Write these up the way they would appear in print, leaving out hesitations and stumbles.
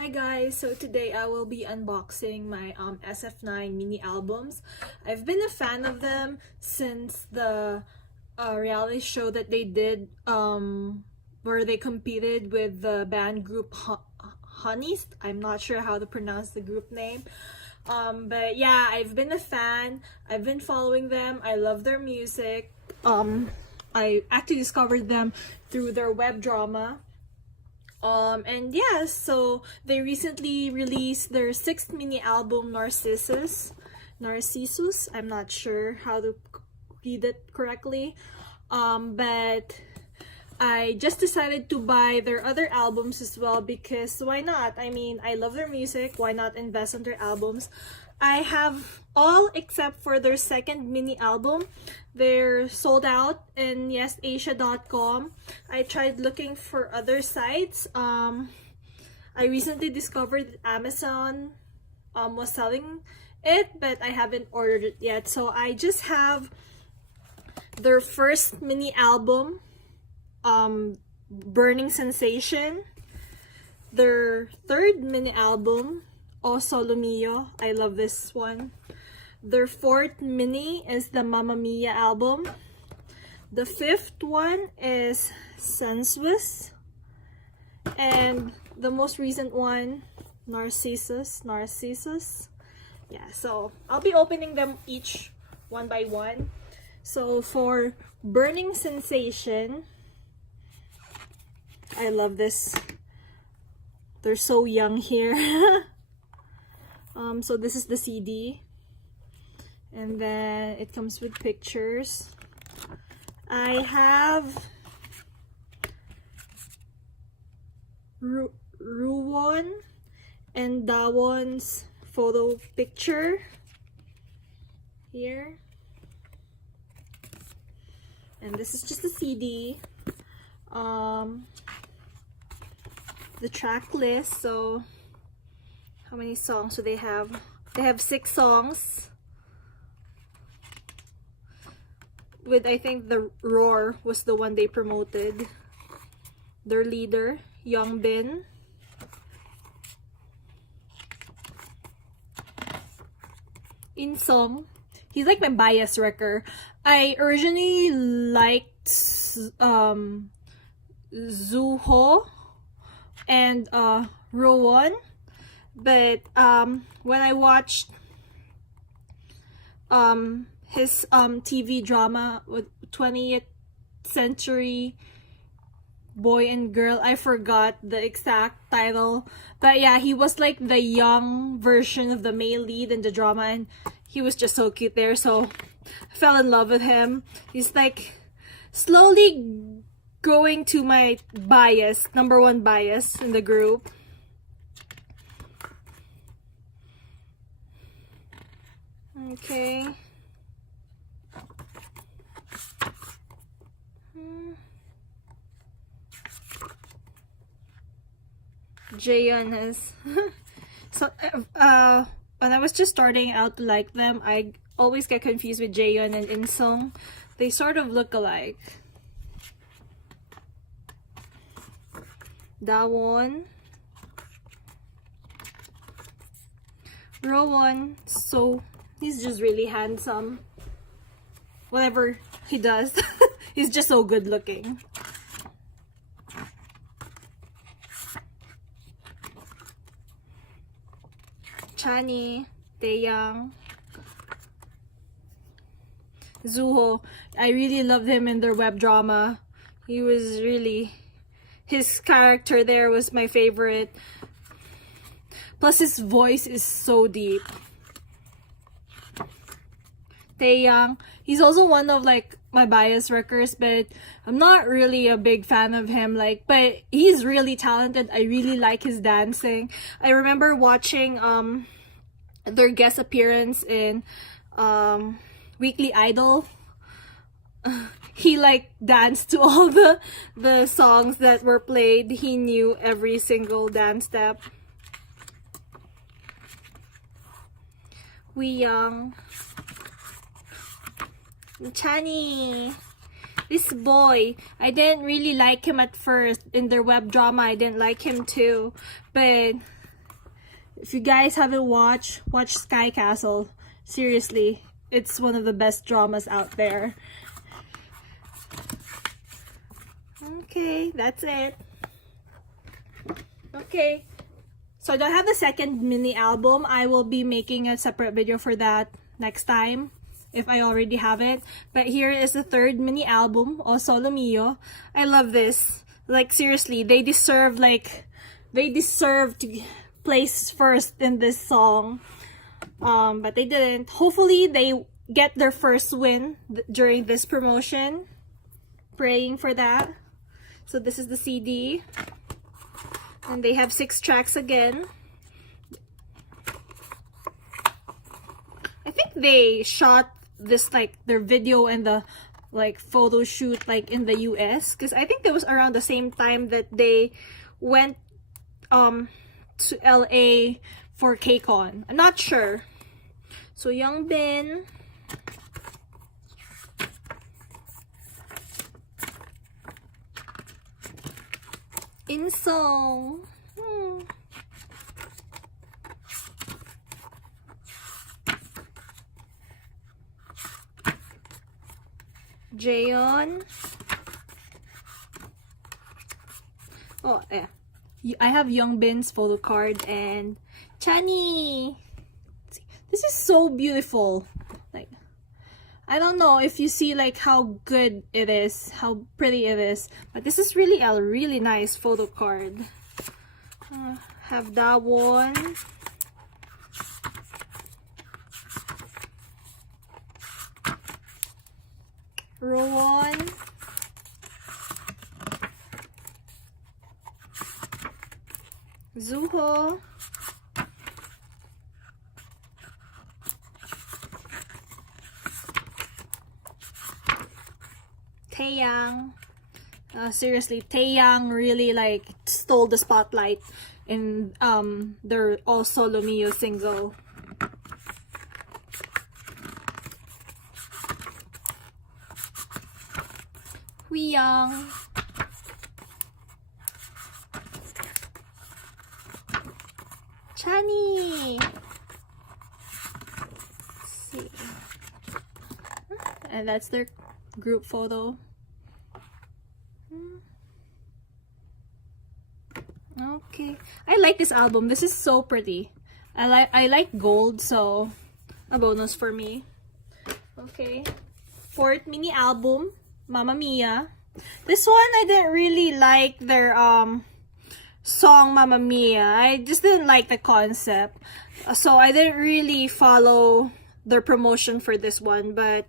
Hi guys, so today I will be unboxing my SF9 mini albums. I've been a fan of them since the reality show that they did where they competed with the band group Honeys. I'm not sure how to pronounce the group name. But yeah, I've been a fan. I've been following them. I love their music. I actually discovered them through their web drama. And yeah, so they recently released their 6th mini album, Narcissus. I'm not sure how to read it correctly. But I just decided to buy their other albums as well because why not? I mean, I love their music. Why not invest on their albums? I have all except for their 2nd mini album. They're sold out in yesasia.com. I tried looking for other sites. I recently discovered that Amazon was selling it, but I haven't ordered it yet. So I just have their 1st mini album, Burning Sensation. Their 3rd mini album, O Solo Mio. I love this one. Their 4th mini is the Mamma Mia album. The 5th one is Sensuous. And the most recent one, Narcissus. Yeah, so I'll be opening them each one by one. So for Burning Sensation, I love this. They're so young here. So this is the CD. And then it comes with pictures. I have Ruwon and Dawon's photo picture here. And this is just a CD. The track list. So how many songs do they have? They have 6 songs. With, I think, the Roar was the one they promoted. Their leader, Young Bin. In song, he's like my bias wrecker. I originally liked Zuho and Rowan, but when I watched his TV drama with 20th Century Boy and Girl, I forgot the exact title, but yeah, he was like the young version of the male lead in the drama, and he was just so cute there, so I fell in love with him. He's like slowly going to my bias, number 1 bias in the group. Okay. Jaeyeon has so when I was just starting out to like them, I always get confused with Jaeyeon and Insung. They sort of look alike. Dawon, Rowan, so he's just really handsome. Whatever he does, he's just so good looking. Chani, Taeyang, Zuho. I really loved him in their web drama. He was really, his character there was my favorite. Plus his voice is so deep. Taeyang, he's also one of like my bias wreckers, but I'm not really a big fan of him, like, but he's really talented. I really like his dancing. I remember watching their guest appearance in Weekly Idol. He like danced to all the songs that were played. He knew every single dance step. Young Chani, this boy, I didn't really like him at first. In their web drama, I didn't like him too, but If you guys haven't watch Sky Castle. Seriously, it's one of the best dramas out there. Okay, that's it. Okay, so I don't have the second mini album. I will be making a separate video for that next time if I already have it. But here is the third mini album, O Solo Mio. I love this. Like, seriously, they deserve to place first in this song. But they didn't. Hopefully they get their first win during this promotion. Praying for that. So this is the CD. And they have 6 tracks again. I think they shot this, like, their video and the, like, photo shoot, like, in the US. Because I think it was around the same time that they went to LA for KCON. I'm not sure. So Youngbin. Insong. Jaeon. Oh, yeah. I have Youngbin's photo card and Chani. This is so beautiful. Like, I don't know if you see like how good it is, how pretty it is, but this is really a really nice photo card. Have that one. Rowan. Zuho. Taeyang. Seriously, Taeyang really like stole the spotlight in their All Solo Mio single. Huiyang. Chani. Let's see. And that's their group photo. Okay, I like this album. This is so pretty. I like gold, so a bonus for me. Okay, fourth mini album, Mamma Mia. This one I didn't really like their song Mamma Mia. I just didn't like the concept, so I didn't really follow their promotion for this one. But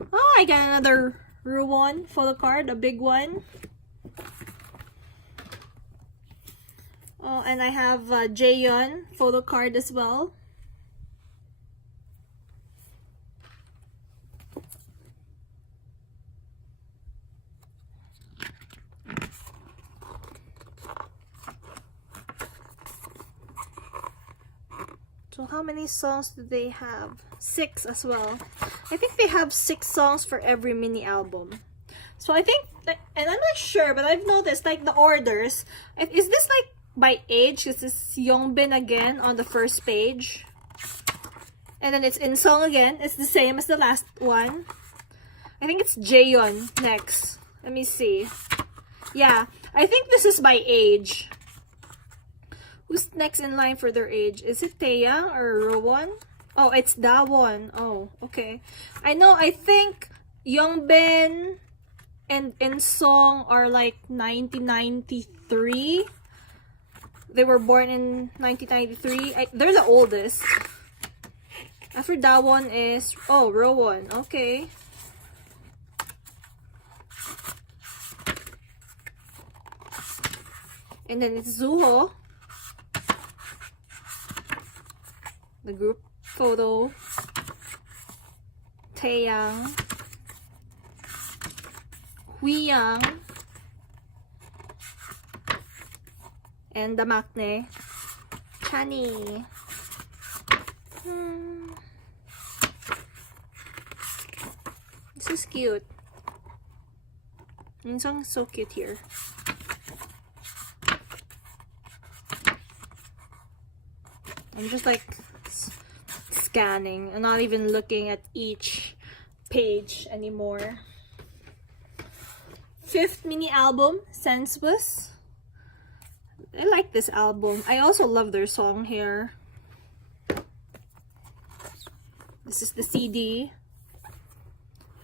oh, I got another Ruwon photo card, a big one. Oh, and I have Jaeon photo card as well. So how many songs do they have? 6 as well. I think they have 6 songs for every mini album. So I think, and I'm not sure, but I've noticed like the orders. Is this like by age? This is Youngbin again on the first page. And then it's Insong again. It's the same as the last one. I think it's Jaeon next. Let me see. Yeah, I think this is by age. Who's next in line for their age? Is it Taeyang or Rowan? Oh, it's Dawon. Oh, okay. I think Youngbin and Insong are like 1993. They were born in 1993. They're the oldest. After that one is, oh, Rowan. Okay. And then it's Zuho. The group photo. Taeyang. Huiyang. And the maknae, Chani. This is cute. Insong is so cute here. I'm just like scanning. I'm not even looking at each page anymore. 5th mini album, Sensuous. I like this album. I also love their song here. This is the CD.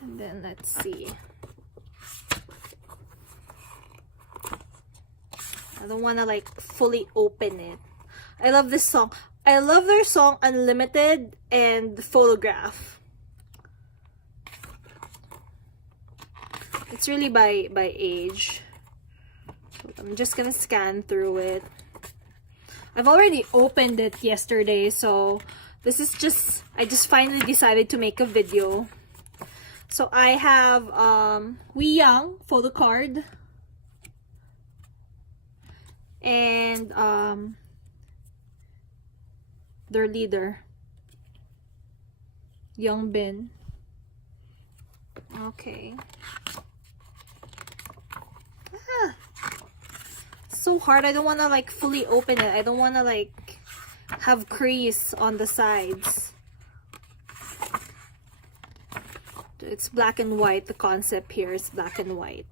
And then let's see. I don't want to like fully open it. I love this song. I love their song Unlimited and Photograph. It's really by age. So I'm just gonna scan through it. I've already opened it yesterday, so this is just, I just finally decided to make a video. So I have We Young photo card. And their leader, Young Bin. Okay. So hard. I don't want to like fully open it. I don't want to like have crease on the sides. It's black and white. The concept here is black and white.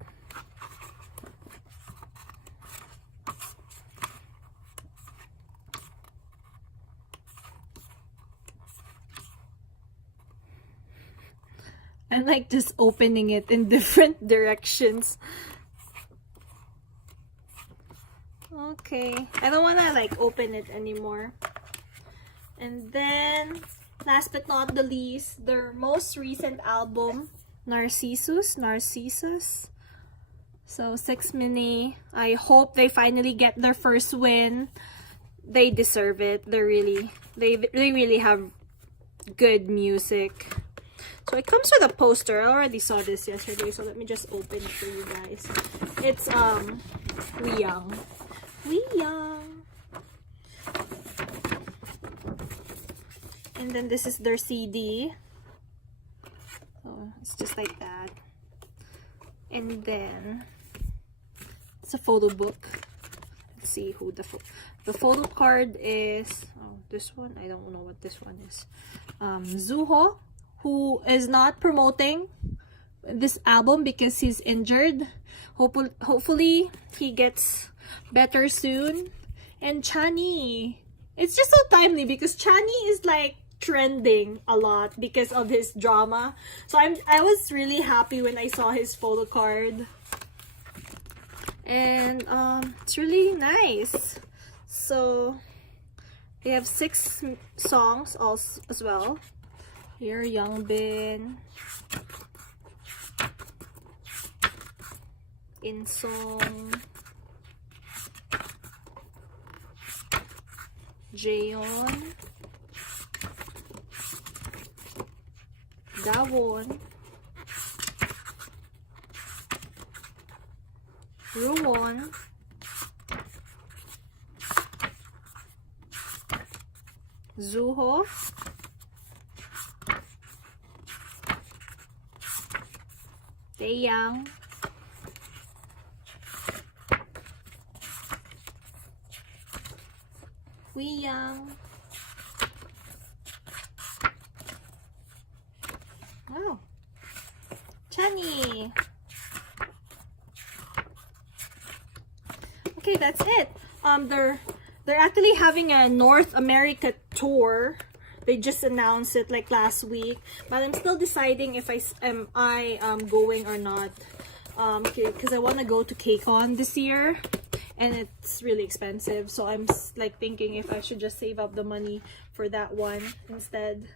I like just opening it in different directions. Okay, I don't want to like open it anymore. And then, last but not the least, their most recent album, Narcissus. So 6 mini. I hope they finally get their first win. They deserve it. They really have good music. So it comes with a poster. I already saw this yesterday, so let me just open it for you guys. It's We Young. We Young. And then this is their CD. So it's just like that. And then it's a photo book. Let's see who the photo card is. Oh, this one. I don't know what this one is. Zuho, who is not promoting this album because he's injured. Hopefully he gets better soon. And Chani. It's just so timely because Chani is like trending a lot because of his drama. So I was really happy when I saw his photo card. And it's really nice. So they have 6 songs also as well. Here, Young Bin, In Song, Jaeon, Dawon, Ruwon, Zuho, Taeyang, We Young. Wow. Chani. Okay, that's it. They're actually having a North America tour. They just announced it like last week, but I'm still deciding if I am going or not. Because I want to go to KCON this year, and it's really expensive. So I'm like thinking if I should just save up the money for that one instead.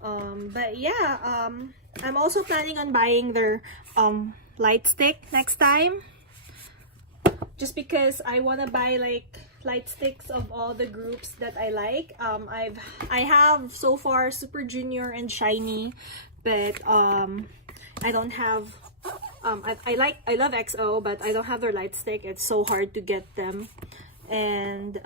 But yeah, I'm also planning on buying their light stick next time. Just because I want to buy like light sticks of all the groups that I like. I have so far Super Junior and Shiny, but I don't have I love XO, but I don't have their light stick. It's so hard to get them. And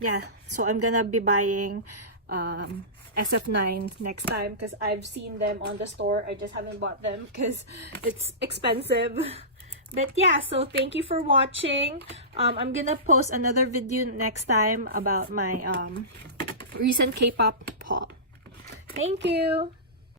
yeah, so I'm gonna be buying SF9 next time because I've seen them on the store. I just haven't bought them because it's expensive. But yeah, so thank you for watching. I'm gonna post another video next time about my recent K-pop haul. Thank you!